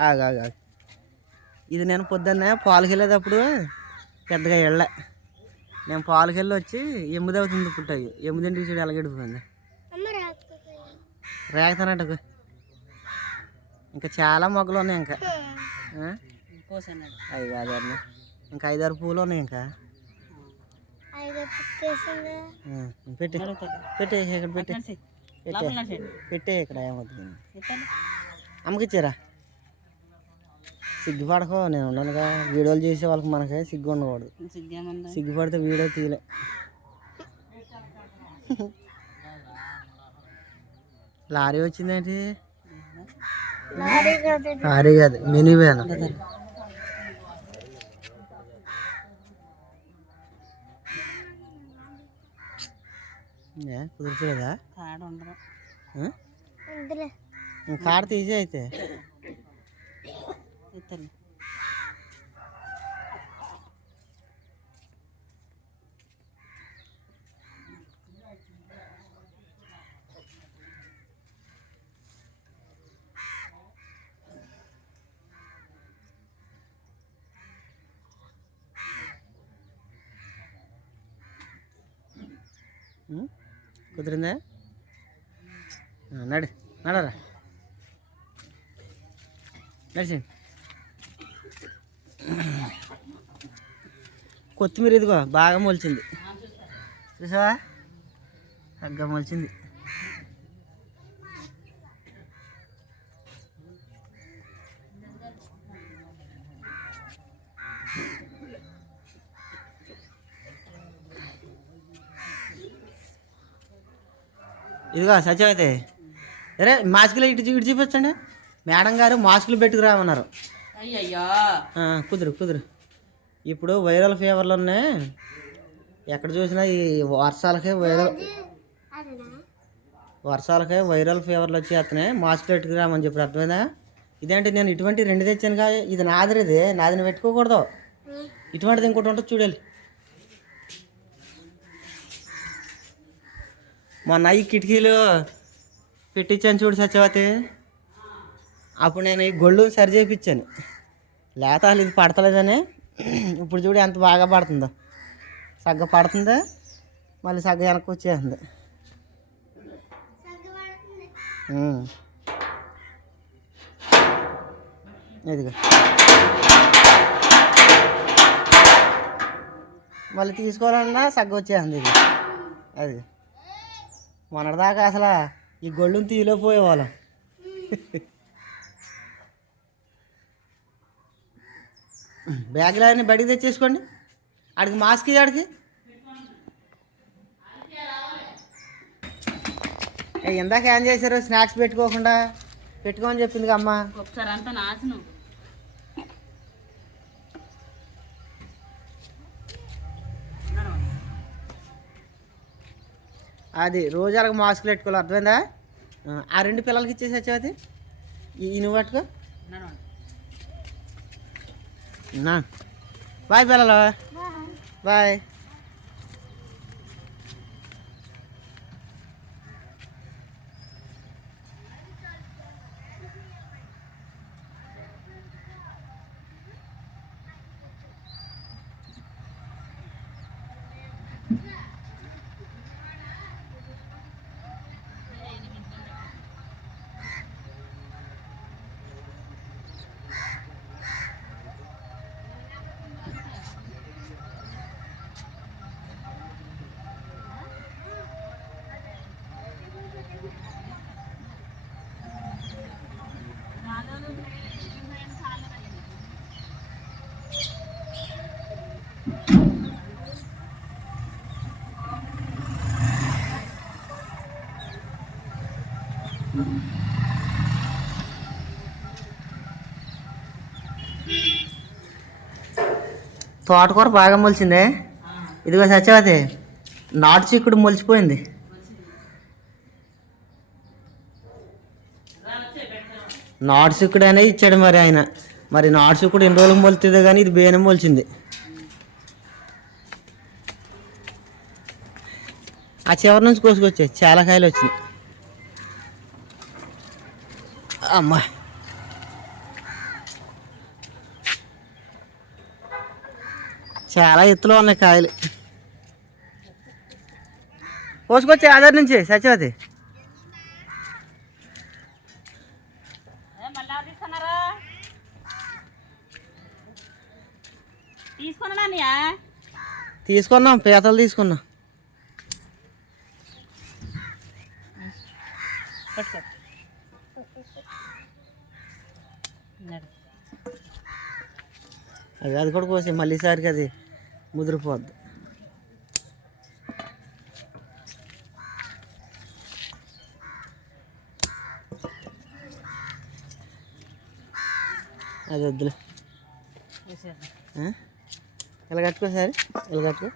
ఆగు ఆగు ఆగు. ఇది నేను పొద్దున్నే పాలకి వెళ్ళేటప్పుడు పెద్దగా వెళ్ళా. నేను పాలకి వెళ్ళి వచ్చి ఎనిమిది అవుతుంది పుట్టాయి ఎనిమిదింటికి చూడు ఎలాగెడిపోయింది రేగుతానంట ఇంకా చాలా మొగ్గలు ఉన్నాయి ఇంకా. ఆ? కోసన్నాడు అవి కాదు అన్న ఇంకా ఐదారు పూలు ఉన్నాయి ఇంకా. ఐదు పెట్టి పెట్టే ఇక్కడ పెట్టి. పెట్టే. ఇక్కడ ఏమవుతుంది? అమ్మకిచ్చారా? సిగ్గుపడకో నేను ఉన్నానుగా వీడియోలు చేసే వాళ్ళకి మనకి సిగ్గు ఉండకూడదు సిగ్గుపడితే వీడియో తీయలే. లారీ వచ్చిందేంటి? లారీ కాదు. లారీ కాదు మినీ వ్యాన్. ఏ, కుదురుతలేదా కాడ తీసి అయితే. కుదిరిందా? నడు నడరా. నడిచండి కొత్తిమీర ఇదిగో బాగా మొలిచింది. చూసావా? తగ్గ మొలిచింది. ఇదిగో సత్యవతి. అరే మాస్కులు ఇటు ఇటు చూపించండి. మేడం గారు మాస్కులు పెట్టుకురామన్నారు అయ్యయ్యో. కుదురు కుదురు. ఇప్పుడు వైరల్ ఫీవర్లు ఉన్నాయి. ఎక్కడ చూసినా ఈ వర్షాలకే వైరల్ వర్షాలకే వైరల్ ఫీవర్లు వచ్చేస్తున్నాయి మాస్క్ పెట్టుకురామని చెప్పి అర్థమైందా? ఇదేంటి నేను ఇటువంటి రెండు తెచ్చాను కా ఇది నాదిరి ఇది నాదిని పెట్టుకోకూడదు. ఇటువంటిది ఇంకోటి ఉంటుంది చూడాలి మొన్న ఈ కిటికీలు పెట్టించాను చూడు సత్యవతి. అప్పుడు నేను ఈ గొళ్ళు సరి చేయించాను లేత అసలు ఇది పడతలేదని. ఇప్పుడు చూడు ఎంత బాగా పడుతుందో. సగ్గ పడుతుందా? మళ్ళీ సగ్గ వెనక్కి వచ్చేస్తుంది. ఇదిగా ఇదిగో. మళ్ళీ తీసుకోవాలన్నా సగ్గ వచ్చేస్తుంది ఇది అది మొన్నటిదాకా అసలు ఈ గొళ్ళుని తీయలేకపోయేవాళ్ళం. బ్యాగ్లో అన్ని బడికి తెచ్చేసుకోండి. ఆడికి మాస్క్ ఆడికి. ఇందాక ఏం చేశారు? స్నాక్స్ పెట్టుకోకుండా. పెట్టుకోమని చెప్పింది అమ్మ. ఒకసారి అంతా నాశనం. అది రోజు అలాగ మాస్కులు పెట్టుకోవాలి. అర్థమైందా? ఆ, రెండు పిల్లలకి ఇచ్చేసి వచ్చేది ఈ నువ్వు పట్టుకో. నా. బాయ్ పిల్లలు. బాయ్. తోటకూర బాగా మొలిచిందే. ఇదిగో సత్యవతి నాటు చిక్కుడు మొలిచిపోయింది. నాటు చిక్కుడు అనే ఇచ్చాడు మరి ఆయన. మరి నాటు చిక్కుడు ఎన్ని రోజులు మొలుతుందో కానీ ఇది బేనం మొలిచింది. ఆ చివరి నుంచి కోసుకొచ్చాయి. చాలా కాయలు వచ్చినాయి. అమ్మా. చాలా ఎత్తులో ఉన్నాయి కాయలు. కోసుకొచ్చి ఆధార్ నుంచి సత్యవతి. తీసుకున్నాం పీతలు తీసుకున్నాం పట్టుకో నడు. అది కూడా కోసి మళ్ళీసారికి అది ముదిరిపోద్ది. అది వద్దులే. ఇలా కట్టుకో సార్ ఇలా కట్టుకో?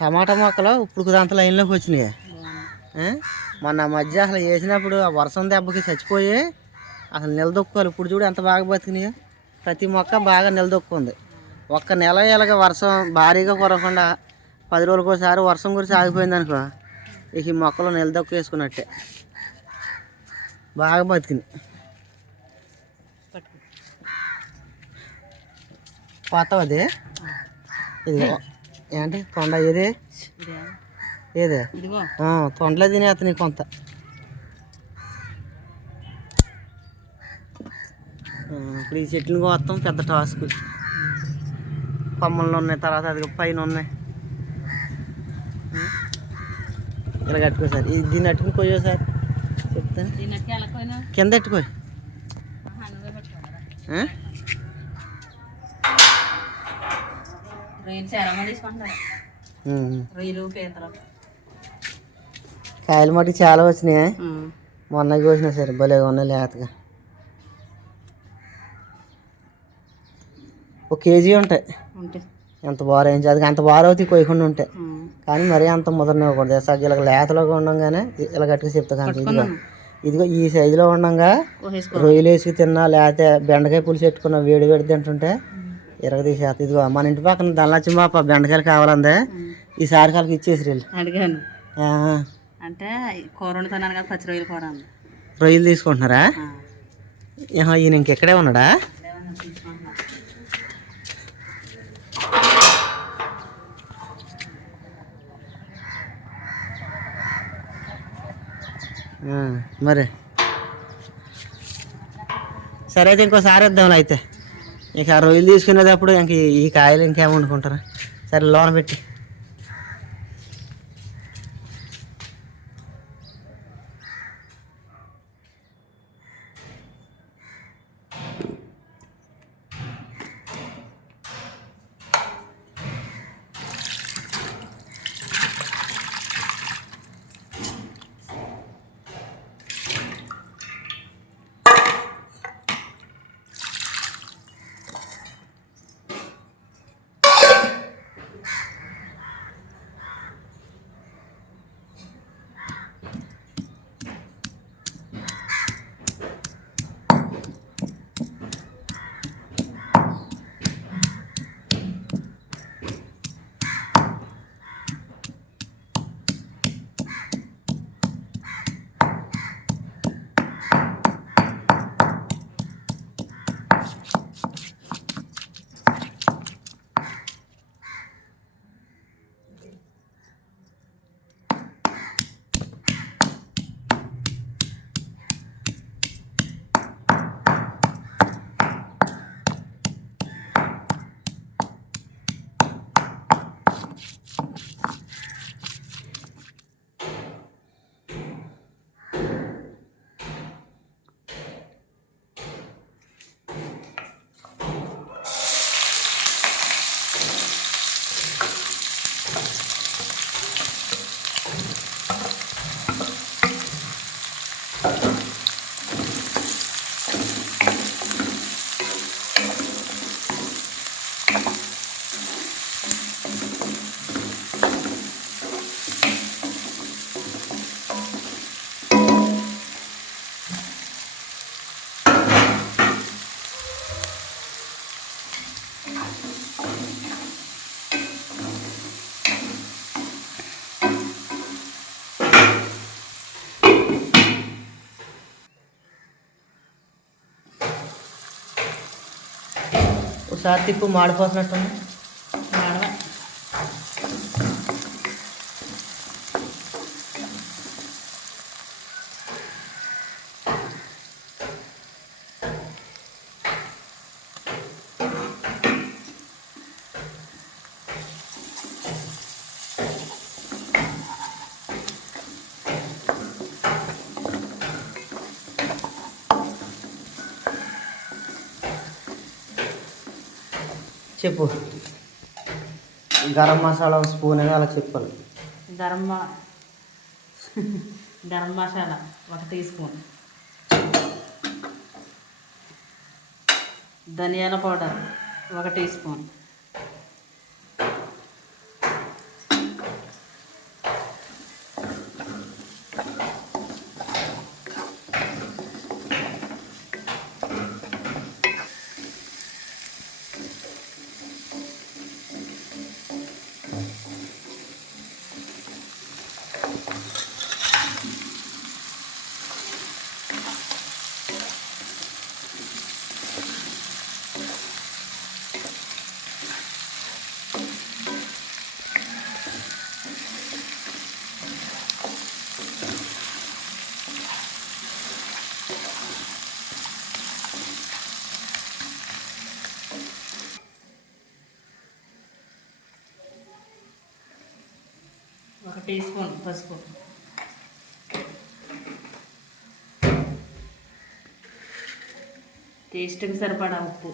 టమాటా మొక్కలు ఇప్పుడు అంత లైన్లోకి వచ్చినాయి. ఆ? మొన్న మధ్య అసలు వేసినప్పుడు ఆ వర్షం దెబ్బకి చచ్చిపోయి అసలు నిలదొక్కోవాలి ఇప్పుడు చూడు ఎంత బాగా బతికినాయో. ప్రతి మొక్క బాగా నిలదొక్కుంది. ఒక్క నెల ఇలాగ వర్షం భారీగా కురవకుండా పది రోజులకు ఒకసారి వర్షం గురించి ఆగిపోయింది అనుకో ఇక ఈ మొక్కలు నిలదొక్కేసుకున్నట్టే బాగా బతికినాయి పట్టుకో పోతావు అది ఇది ఏంటి? తొండ ఏది. ఏదే? తొండలే తినేస్తున్నాయి కొంత. ఆ, ఇప్పుడు ఈ చెట్లు కోస్తాం పెద్ద టాస్క్. కొమ్మలు ఉన్నాయి తర్వాత అది పైన ఉన్నాయి. ఇలా కట్టుకో సార్. ఇది దీన్ని అట్టుకుని కొయ్యో సార్. చెప్తాను. కింద పీతలు. కాయలు మటుకు చాలా వచ్చినాయి. మొన్న కోసినా సరే భలేగా ఉన్నాయి లేతగా. ఒక కేజీ ఉంటాయి. ఉంటే ఎంత బాగా అది అంత బాగా అవుతాయి కొయ్యకుండా ఉంటాయి. కానీ మరీ అంత ముదరనివ్వకూడదు సగ్గు ఇలా లేతలోగా ఉండంగానే ఇలా గట్టిగా చెప్తా కానీ ఇదిగో. ఇదిగో ఈ సైజులో ఉండంగా రొయ్యలు వేసుకు తిన్నా లేకపోతే బెండకాయ పులుసు పెట్టుకున్న వేడి వేడి తింటుంటే ఇరగ తీసేస్తా. ఇదిగో మన ఇంటి పక్కన దళాచి పాప బెండకాయలు కావాలందే. ఈసారి కాలకి ఇచ్చేసి వీళ్ళు. అడిగాను. అంటే కూర వండుతున్నాను కదా పచ్చి రొయ్యల కూర రొయ్యలు తీసుకుంటున్నారా? ఈయన ఇంకెక్కడే ఉన్నాడా. మరి. సరే అయితే ఇంకోసారి ఇద్దాంలే అయితే. ఇక ఆ రొయ్యలు తీసుకునేటప్పుడు ఇంక ఈ- ఈ కాయలు ఇంకేమనుకుంటారా సరే లోన పెట్టి. ఒకసారి తిప్పు చెప్పు. గరం మసాలా ఒక స్పూన్ అని వాళ్ళకి చెప్పాలి. గరం గరం మసాలా ఒక టీ స్పూన్. ధనియాల పౌడర్ ఒక టీ స్పూన్ ఒక టీ స్పూన్ పసుపు. టేస్ట్కి సరిపడా ఉప్పు.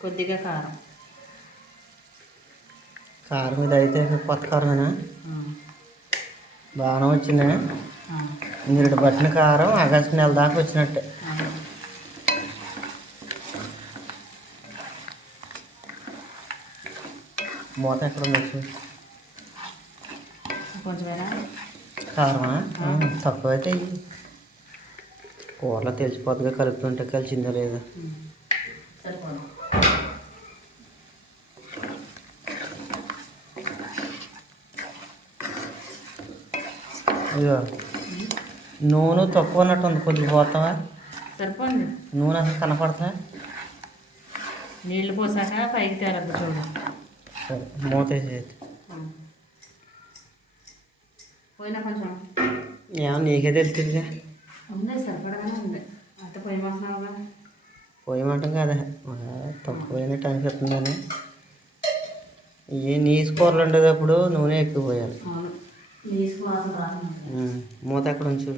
కొద్దిగా కారం. కారం ఇది అయితే కొత్త కారమేనా? బాగానే వచ్చిందా మీరు పట్టిన కారం ఆగస్టు నెల దాకా వచ్చినట్టే ఆ. మూత ఎక్కడ ఉండొచ్చు కొంచెమేనా? కారమా? తక్కువ అయితే. కూరలో తెలిసిపోతుందిగా కలుపుతుంటే కలిసిందో లేదో. ఇదిగో నూనె తక్కువ ఉన్నట్టు ఉంది కొద్దిగా పోతావా? సరిపోండి. నూనె అసలు కనపడతా నీళ్ళు పోసాక పైకి తేలద్దు చూడు. సరే మూత. పోయినా కొంచెం. ఏమో నీకే తెలుస్తుందిగా ఉంది సరిపడగానే ఉంది. అంత పోయమంటున్నావుగా పోయమంటాం కదా. తక్కువైనట్టు అనిపిస్తుందని ఇవి నీసు కూరలు ఉండేటప్పుడు నూనె ఎక్కువ పోయాలి. మూత ఎక్కడ ఉంచు.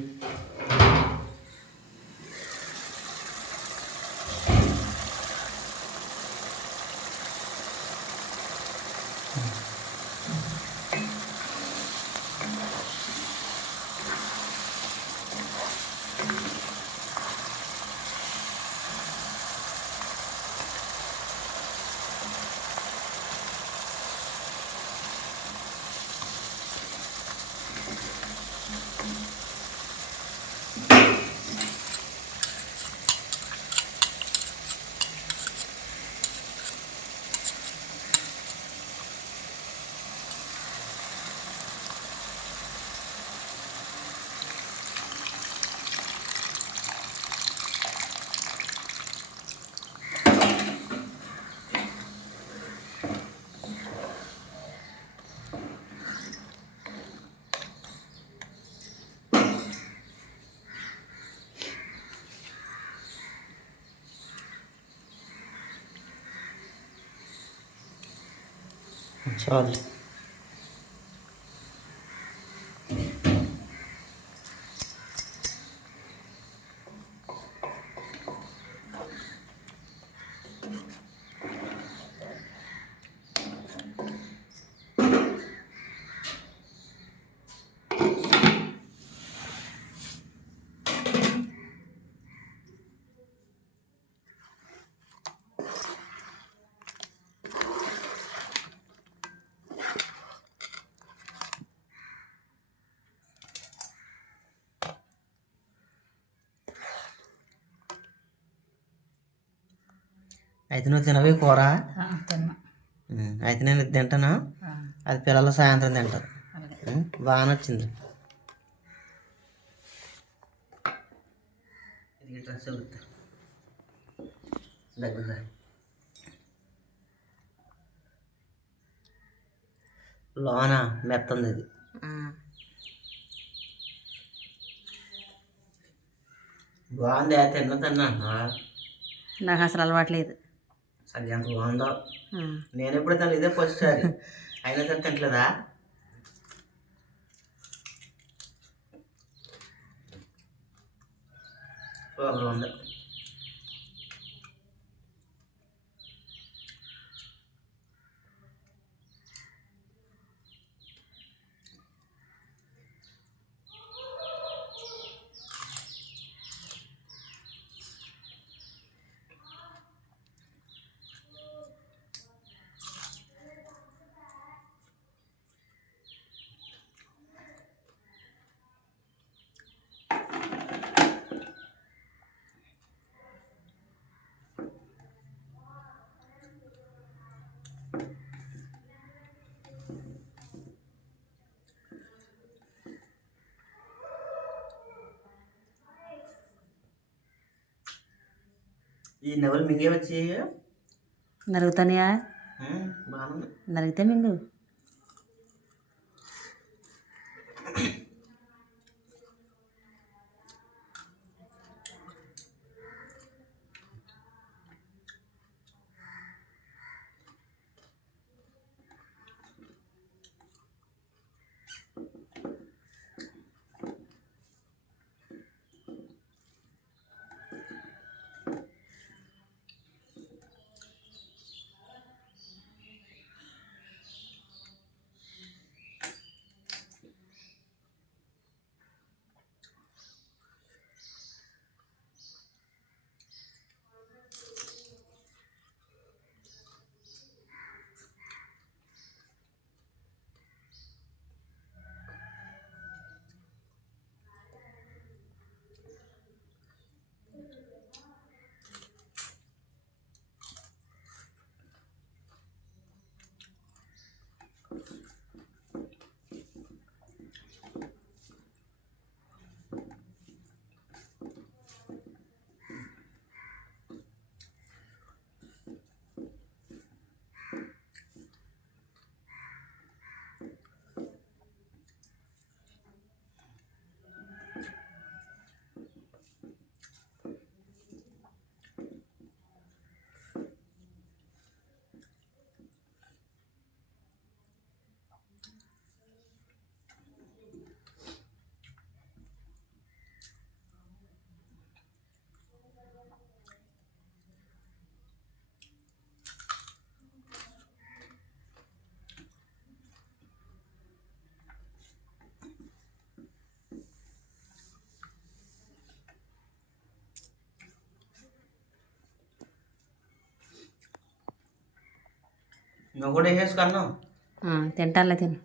చాలు అయితే నువ్వు తినవే కూర? తిన్నా. అయితే నేను ఇది తింటాను? అది పిల్లలు సాయంత్రం తింటారు. బాగా నచ్చింది. డ్రెస్ దగ్గర రా. లోన మెత్తంది ఇది. బాగుంది తిన్న తిన్నా నాకు అసలు అలవాట్లేదు సరే ఎంత బాగుందో. నేను ఎప్పుడు తినలేదు ఇదే ఫస్ట్ సారి అయినా సరే తింటలేదా సూపర్ ఉంది. ఈ నెవలు మింగే వచ్చి నరుగుతానయా బాగుంది. నరిగితే మింగు. నువ్వు కూడా వేసుకున్నావు తింటాలే తిను.